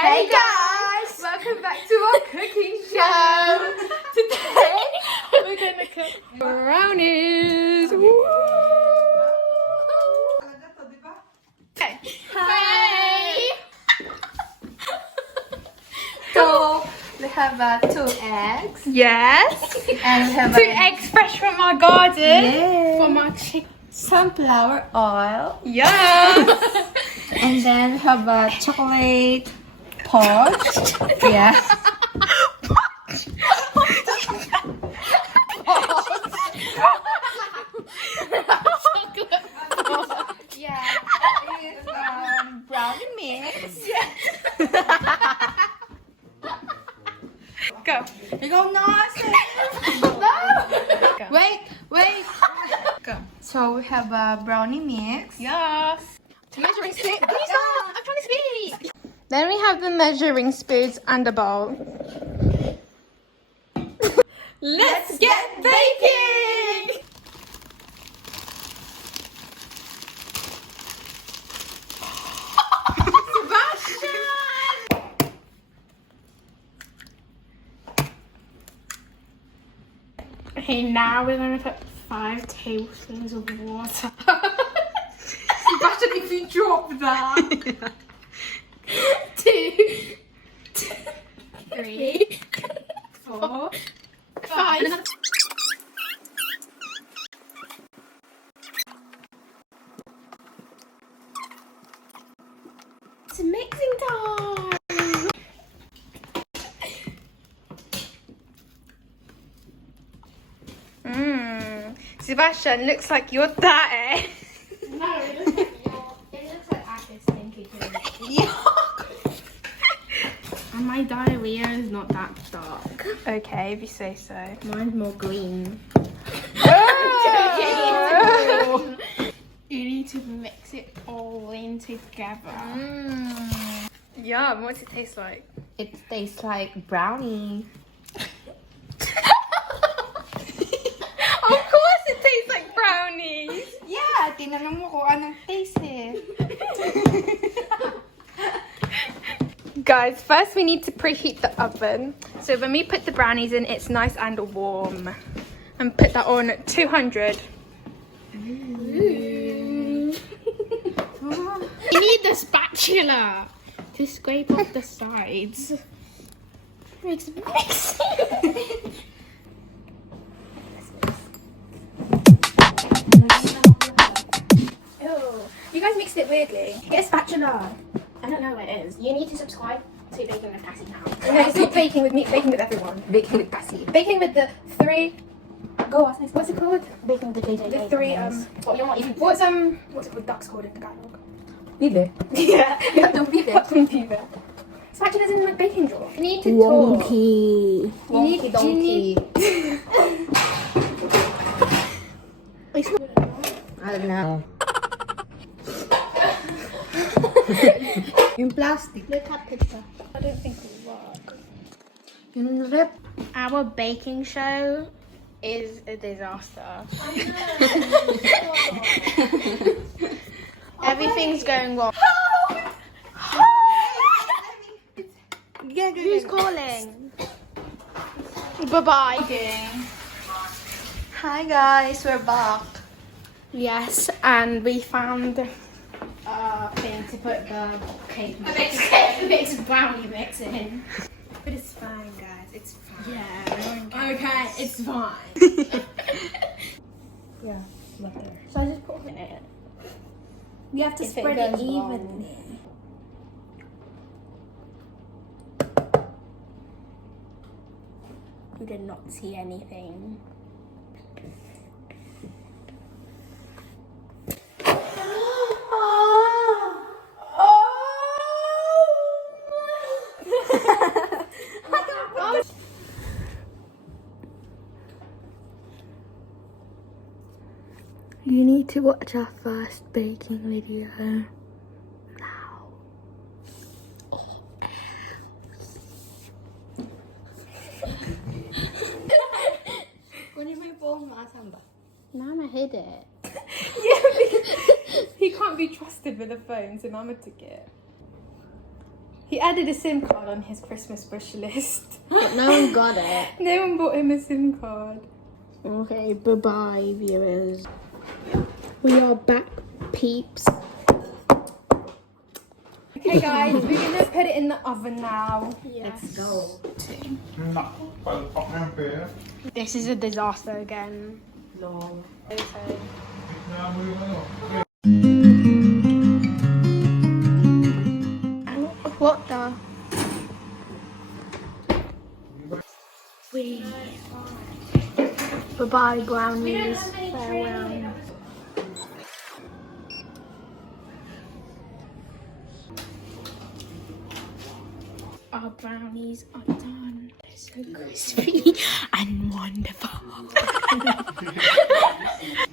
Hey guys! Welcome back to our cooking show. Today we're gonna cook brownies. Woo! Okay. Hey! So we have 2 eggs. Yes! And we have 2 eggs fresh from our garden. Yay. From our chicken. Sunflower oil. Yes! And then we have chocolate porch. Yeah. Yeah. It's brownie mix. Go. You go nuts. No! Wait. Go. So we have a brownie mix. Yes! Measuring spoon. Can you stop? I'm trying to speak. Then we have the measuring spoons and a bowl. Let's get baking! Sebastian! Okay, now we're going to put 5 tablespoons of water. Sebastian, if you drop that. 2, 3, 4, 5. It's mixing time. Sebastian, looks like you're dirty. No, it looks like Ash's stinky thing. And my diarrhea is not that dark. Okay, if you say so. Mine's more green. You need to mix it all in together. Yum, what's it taste like? It tastes like brownie. Of course it tastes like brownies! Yeah, tinanong mo kung anong taste eh. Guys, first we need to preheat the oven. So when we put the brownies in, it's nice and warm. And put that on at 200. You need the spatula to scrape off the sides. Mix. Oh, you guys mixed it weirdly. Get a spatula. I don't know what it is. You need to subscribe to Baking with Cassie now. No, it's not baking with me, baking with everyone. Baking with Cassie. Baking with the 3. Go on, what's it called? Baking with the The 3 what's it called? Ducks called in the catalog. Bibe. Yeah. Don't be there. What's from Viva? Spatula's in my baking drawer. You need to talk. Wonky. Wonky donkey. I don't know. Yung plastic. Look at picture. I don't think it'll work. Yung rep. Our baking show is a disaster. Everything's going wrong. Who's calling? Bye-bye. Hi guys, we're back. Yes, and we found a thing to put the cake mix brownie mix in. But it's fine, guys. It's fine. Yeah. Okay, it's fine. Yeah, love there. So I just put in it. You have to If it spread it goes evenly. You did not see anything. You need to watch our first baking video now. Mama hid it. Yeah, because he can't be trusted with a phone, so Mama took it. He added a SIM card on his Christmas wish list. But no one got it. No one bought him a SIM card. Okay, bye-bye, viewers. We are back, peeps. Okay guys, we're gonna put it in the oven now. Let's go. This is a disaster again. Long. What the? Bye-bye, brownies. Farewell. Our brownies are done. They're so crispy and wonderful.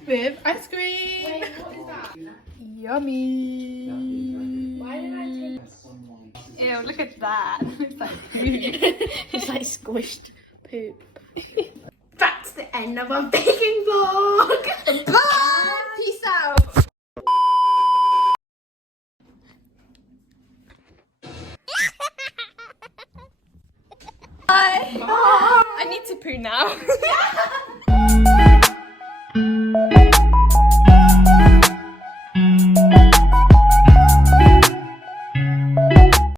With ice cream. Wait, what is that? Yummy. Why did I take? Ew, look at that. It's like poop. It's like squished poop. That's the end of our baking vlog. Bye. Peace out. Bye. I need to poo now.